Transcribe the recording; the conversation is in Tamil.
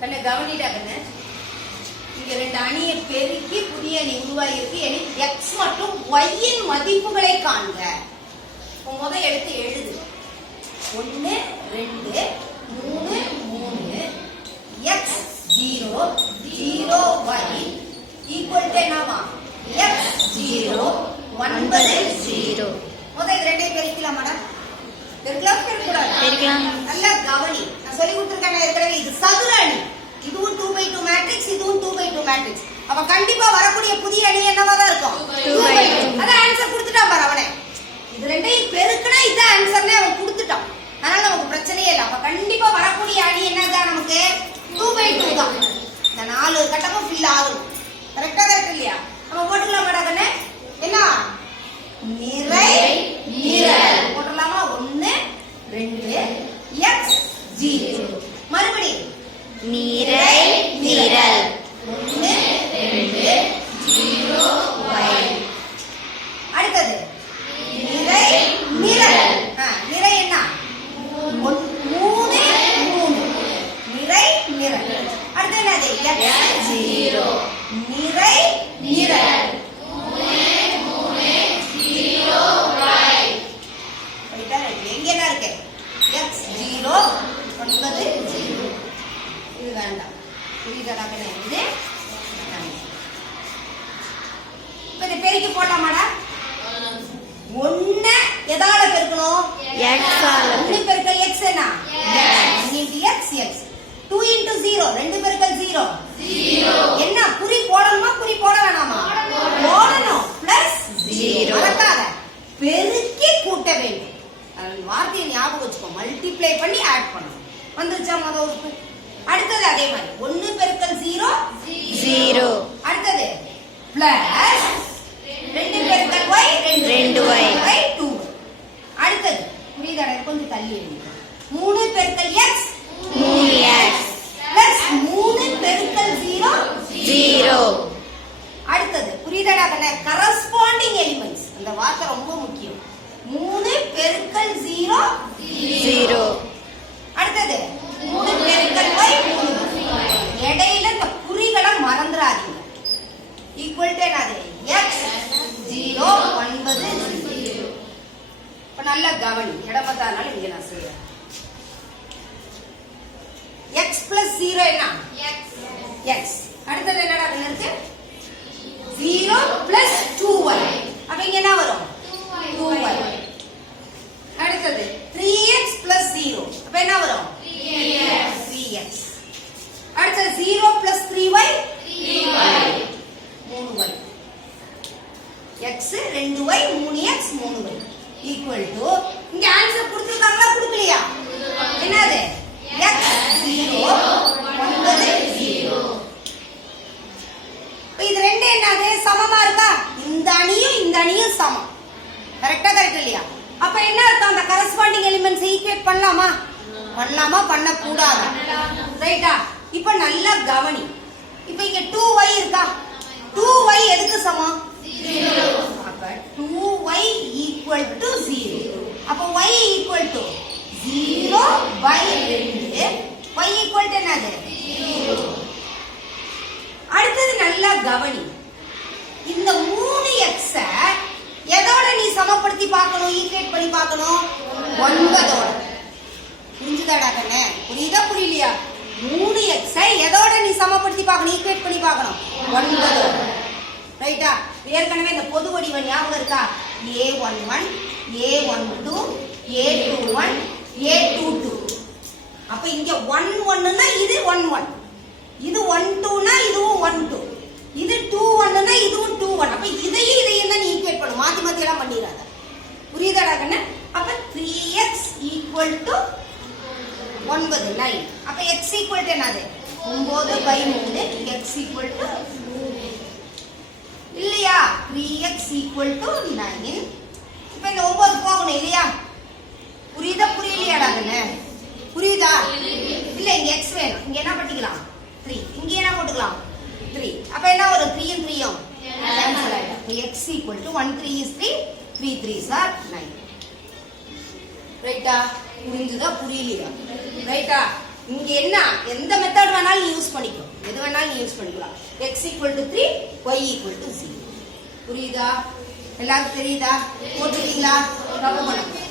கண்ணு கவனிடா கண்ணு. இங்க ரெண்டு அணியை பெருக்கி புதிய அணி உருவாகிருக்கு. எனில் எக்ஸ் மற்றும் ஒய்யின் மதிப்புகளை காண்க. முத எடுத்து எழுது. 1 2 3 3 x 0 0 y ஈக்குவல் டு என்னவா? x 0 9 0. முத இது ரெண்டையும் பெருக்கலாமாடா? பெருக்கலாம் பெருக்கூடாது? பெருக்கலாம். நல்லா கவனி. நான் சொல்லி கொடுத்துருக்கேன் ஏற்கனவே. இது சதுர அணி. இதுவும் 2x2 மேட்ரிக்ஸ், இதுவும் 2x2 மேட்ரிக்ஸ். அப்ப கண்டிப்பா வரக்கூடிய புதிய அணி என்னவா தான் இருக்கும்? 2x2. அத ஆன்சர் கொடுத்துட்டான் பாரு அவனே. இது ரெண்டையும் பெருக்குனா இத ஆன்சர்னே அவன் கொடுத்துட்டான். அதனால நமக்கு பிரச்சனையே இல்ல. அப்ப கண்டிப்பா வரக்கூடிய அணி என்னதான் நமக்கு? 2x2 தான். இந்த 4 கட்டமும் ஃபில் ஆகும். கரெக்ட்டா கரெக்ட் இல்லையா? நம்ம போட்டுக்கலாமாடா கண்ணே? என்ன? நிறை நிரல் போடலாமா? 1 2 x 0. மறுபடியும் நிறை நிரல் 1 2 0 y. அடுத்தது நிறை நிரல். நிறை என்ன? 3 3 நிறை நிரல். அடுத்து என்னது? x 0 நிறை நிரல் 3 3 0 y. ரைட்டா? எங்க என்ன இருக்கு? x 0 9 0. இது வேண்டாம். புரியுதா கண்ணே? இது இப்ப இந்த பெருக்கி போடலாமாடா? 1 எதால பெருக்கணும்? x ஆல. 1 பெருக்கல் x என்ன? x into x x. 2 into 0 2 பெருக்கல் 0 0. என்ன குறி போடணுமா குறி போட வேணாமா? போடணும். பிளஸ் 0. மறக்காத. பெருக்கி கூட்ட வேண்டும். அந்த வார்த்தையை ஞாபகம் வச்சுக்கோ. மல்டிப்ளை பண்ணி ஆட் பண்ணணும். வந்துருச்சா முத உறுப்பு? அடுத்தது அதே மாதிரி 1 பெருக்கல் 0 0. அடுத்தது பிளஸ் 2 பெருக்கல் y 2y 2. அடுத்தது புரியுதா? கொஞ்சம் தள்ளி எழுதுங்க. 3 பெருக்கல் x 3x பிளஸ் 3 பெருக்கல் 0 0. அடுத்தது புரியுதாடா கண்ணே? Corresponding elements. அந்த வார்த்தை ரொம்ப முக்கியம். 3 பெருக்கல் 0 0. அடுத்தது 3 பெருக்கல் y 3. இடையில இந்த குறிகளை மறந்துடாதீங்க. ஈக்குவல் டு என்னது? x 0 9 0. இப்ப நல்லா கவனி. இடம் பார்த்தாலும் இங்க நான் செய்யறேன். x plus 0 என்ன? x. அடுத்தது என்னடா இருக்கு? 0 plus 2y. அப்ப இங்க என்ன வரும்? 2y. அடுத்தது 3x plus 0. அப்ப என்ன வரும்? 3x. அடுத்தது 0 plus 3y 3y. 3y. x 2y 3x 3y equal to இங்க ஆன்சர் கொடுத்திருக்காங்களா கொடுக்கலையா? என்னது? x 0 9 0. இது ரெண்டு என்னது? சமமா இருக்கா? இந்த அணியும் சமம். கரெக்ட்டா கரெக்ட் இல்லையா? அப்ப என்ன அர்த்தம்? அந்த கரஸ்பாண்டிங் எலிமெண்ட்ஸ் ஈக்குவேட் பண்ணலாமா? பண்ணலாமா? பண்ண கூடாது. ரைட்டா? இப்ப நல்லா கவனி. இப்ப இங்க 2y இருக்கா? 2y எதுக்கு சமம்? 0. அப்ப 2y equal to 0. அப்ப y equal to 0 by 2. y equal to என்னது? 0. அடுத்தது நல்லா கவனி. இந்த 3x எதோட நீ சமப்படுத்தி பார்க்கணும்? ஈக்குவேட் பண்ணி பார்க்கணும். 9ஓட. புரிஞ்சுதாடா கண்ணே? புரியுதா புரியலையா? 3x எதோட நீ சமப்படுத்தி பார்க்கணும்? ஈக்குவேட் பண்ணி பார்க்கணும். 9ஓட. ரைட்டா? ஏற்கனவே இந்த பொது வடிவம் ஞாபகம் இருக்கா? a11 a12 a21 a22. அப்ப இங்க 1 னா இது 1 இது 1 னா இதுவும் 1 இது 2 னா இதுவும் 2 அப்ப இதையும் தான் நீ ஈக்குவேட் பண்ணு. மாத்தி மாத்தி எல்லாம் பண்ணிராத. புரியுதாடா கண்ணே? அப்ப 3x equal to 9 9. அப்ப x equal to என்னது? 9 by 3 x equal to இல்லையா? 3x equal to 9. இப்ப இந்த 9 போகணும் இல்லையா? புரியுதா புரியலையாடா கண்ணே? புரியுதா? இல்ல இங்க x வேணும். இங்க என்ன பண்ணிக்கலாம்? 3. இங்க என்ன போட்டுக்கலாம்? 3. அப்ப என்ன வரும்? 3 and 3 கேன்சல் ஆயிடும். x equal to 1 3 is 3 3 3s are 9. ரைட்டா? புரிஞ்சுதா புரியலையா? ரைட்டா? இங்க என்ன எந்த மெத்தட் வேணாலும் நீ யூஸ் பண்ணிக்கோ, எது வேணாலும் நீ யூஸ் பண்ணிக்கலாம். x = 3 y = 0. புரியுதா? எல்லாருக்கும் தெரியுதா? போட்டுட்டீங்களா? ரொம்ப பண்ணுங்க.